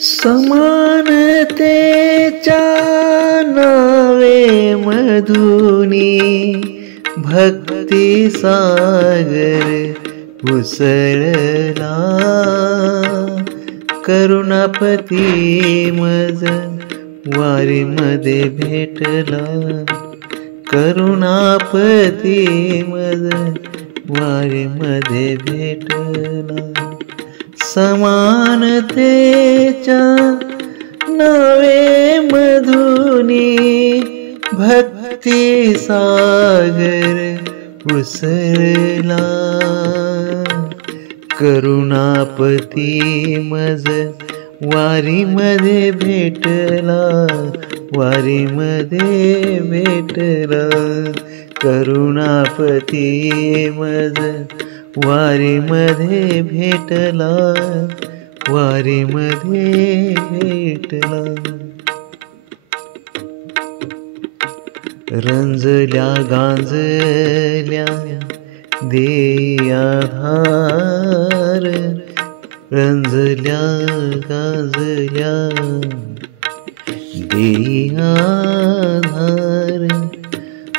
समानतेच्या नावे मधुनी भक्ती सागर उसळला, करुणापती मज वारीमध्ये भेटला, करुणापती मज वारीमध्ये भेटला. समानतेच्या नावे मधुनी भक्ती सागर उसळला, करुणापती मज वारीमध्ये भेटला, वारीमध्ये भेटला. करुणापती मज वारीमध्ये भेटला, वारीमध्ये भेटला. रंजल्या गांजल्या देई आधार, रंजल्या गांजल्या देई आधार.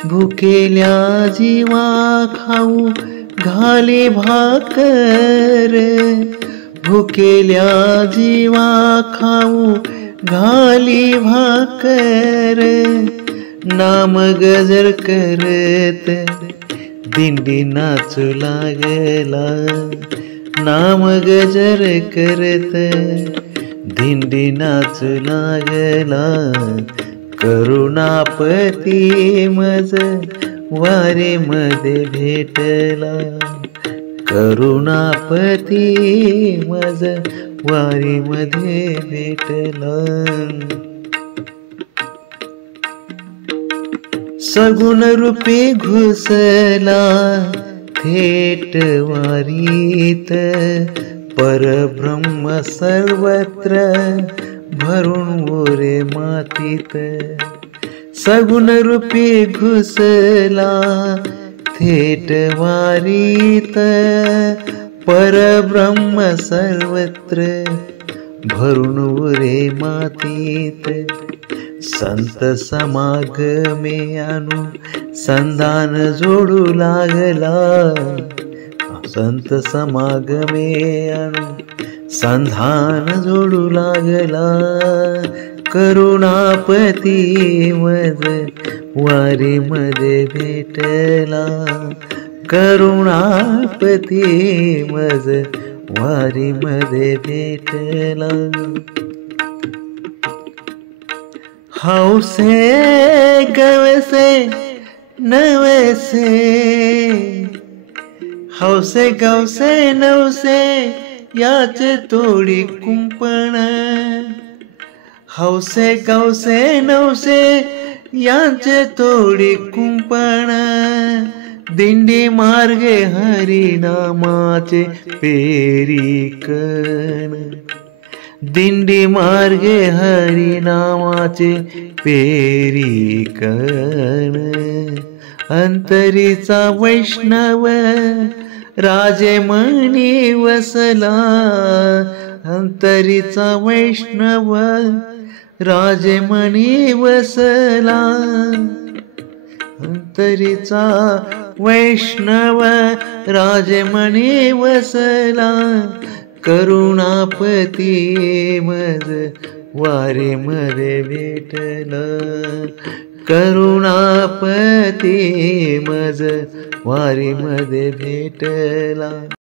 भुकेल्या जीवा खाऊ घाली भाकर, भुकेल्या जीवा खाऊ घाली भाकर. नाम गजर करत दिंडी नाचू लागला, नाम गजर करत दिंडी नाचू लागला. करुणापती मज वारीमध्ये भेटला, करुणापती मज वारीमध्ये भेटला. सगुण रूपी घुसला थेट वारीत, परब्रह्म सर्वत्र भरून उरे मातीत. सगुण रूपी घुसला थेट वारीत, परब्रह्म सर्वत्र भरून उरे मातीत. संत समागमे अनु संधान जोडू लागला, संत समागमे अनु संधान जोडू लागला. करुणापती मज वारीमध्ये भेटला, करुणापती मज वारीमध्ये भेटला. हौसे गवसे नवसे, हौसे गवसे नवसे याचे तोडी कुंपण. हौसे गवसे नवसे याचे तोडी कुंपण. दिंडी मार्गे हरिनामाचे पेरिकण, दिंडी मार्गे हरिनामाचे पेरिकण. अंतरीचा वैष्णव राजे मनी वसला, अंतरीचा वैष्णव राजे मनी वसला. अंतरीचा वैष्णव राजे मनी वसला. करुणापती मज वारीमध्ये भेटला, करुणापती मज वारीमध्ये भेटला.